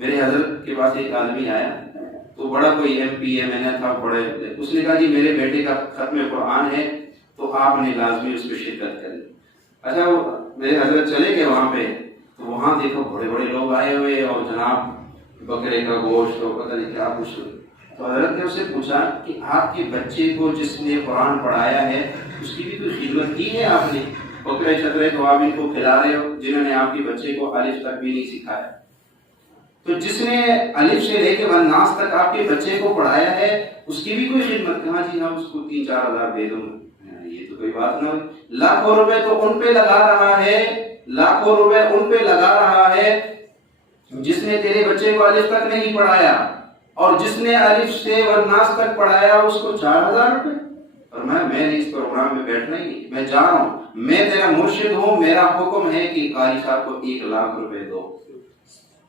میرے حضرت کے پاس ایک آدمی آیا تو بڑا کوئی ایم پی ایم این اے تھا بڑے، اس نے کہا جی میرے بیٹے کا ختم قرآن ہے تو آپ نے لازمی اس پہ شرکت کرنی۔ اچھا وہ میرے حضرت چلے گئے وہاں پہ، تو وہاں دیکھو بڑے بڑے لوگ آئے ہوئے اور جناب بکرے کا گوشت اور پتہ نہیں کیا کچھ۔ تو حضرت نے اس سے پوچھا کہ آپ کے بچے کو جس نے قرآن پڑھایا ہے اس کی بھی کوئی خدمت کی ہے آپ نے؟ بکرے شکرے تو آپ ان کو کھلا رہے ہو جنہوں نے آپ کے بچے کو الف تک بھی نہیں سکھایا۔ تو جس نے الف سے لے کے والناس تک آپ کے بچے کو پڑھایا ہے اس کی بھی کوئی خدمت؟ کہاں جی ہاں اس کو 3-4 ہزار دے دوں، یہ تو کوئی بات نہ ہوئی۔ لاکھوں روپے تو ان پہ لگا رہا ہے، لاکھوں روپے ان پہ لگا رہا ہے جس نے تیرے بچے کو الف تک نہیں پڑھایا، اور جس نے الف سے والناس تک پڑھایا اس کو 4,000 روپے۔ اور میں نے اس پروگرام میں بیٹھنا ہی نہیں، میں جا رہا ہوں، میں تیرا مرشد ہوں، میرا حکم ہے کہ قاری صاحب کو 1,00,000 روپے دو،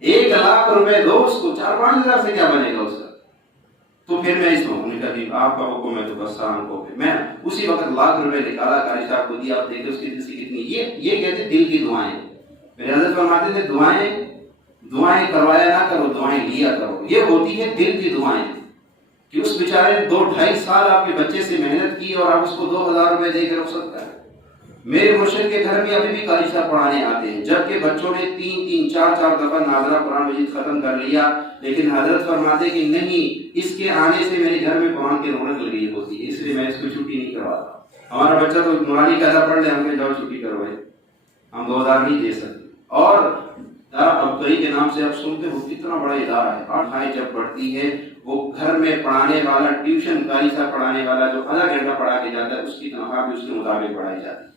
1,00,000 روپے دو اس کو، 4-5 ہزار سے کیا بنے گا اس کا؟ تو پھر میں اس کو نے کہا جی آپ کا حکم ہے تو بس شام کو میں اسی وقت 1,00,000 روپے نکالا، قاری صاحب کو دیا۔ آپ دیکھیں اس کی کتنی، یہ کہتے دل کی دعائیں۔ میرے حضرت فرماتے تھے دعائیں کروایا نہ کرو، دعائیں لیا کرو۔ یہ ہوتی ہے دل کی دعائیں کہ اس بیچارے نے 2-2.5 سال آپ کے بچے سے محنت کی اور آپ اس کو 2,000 روپے دے کے رکھ سکتا ہے۔ میرے مرشد کے گھر میں ابھی بھی قاری صاحب پڑھانے آتے ہیں، جبکہ بچوں نے 3-4 دفعہ ناظرہ قرآن مجید ختم کر لیا، لیکن حضرت فرماتے کہ نہیں، اس کے آنے سے میرے گھر میں قرآن کی رونق لگی ہوتی ہے، اس لیے میں اس کو چھٹی نہیں کرواتا۔ ہمارا بچہ تو نورانی قاعدہ پڑھ لے، ہم نے جاؤ چھٹی کرو بھائی، ہم 2,000 نہیں دے سکتے۔ اور ابتری کے نام سے آپ سنتے ہو کتنا بڑا ادارہ ہے، پڑھائی جب بڑھتی ہے وہ گھر میں پڑھانے والا، ٹیوشن قاری صاحب پڑھانے والا جو آدھا گھنٹہ پڑھا کے جاتا ہے اس کی تنخواہ بھی اس کے مطابق بڑھائی جاتی ہے،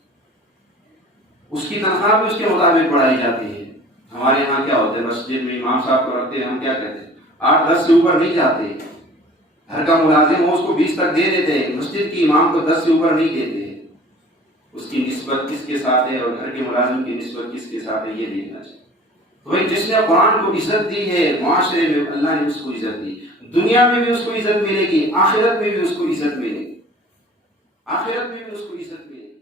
اس کی تنخواہ بھی اس کے مطابق بڑھائی جاتی ہے۔ ہمارے یہاں کیا ہوتا ہے، مسجد میں امام صاحب کو رکھتے ہیں، ہم کیا کہتے ہیں 8-10 سے اوپر نہیں جاتے، گھر کا ملازم ہو اس کو 20 تک دے دیتے ہیں، مسجد کی امام کو 10 سے اوپر نہیں دیتے۔ اس کی نسبت کس کے ساتھ ہے اور گھر کے ملازم کی نسبت کس کے ساتھ ہے یہ دیکھنا چاہیے۔ تو بھائی جس نے قرآن کو عزت دی ہے معاشرے میں اللہ نے اس کو عزت دی، دنیا میں بھی اس کو عزت ملے گی، آخرت میں بھی اس کو عزت ملے گی، آخرت میں بھی اس کو عزت ملے گی۔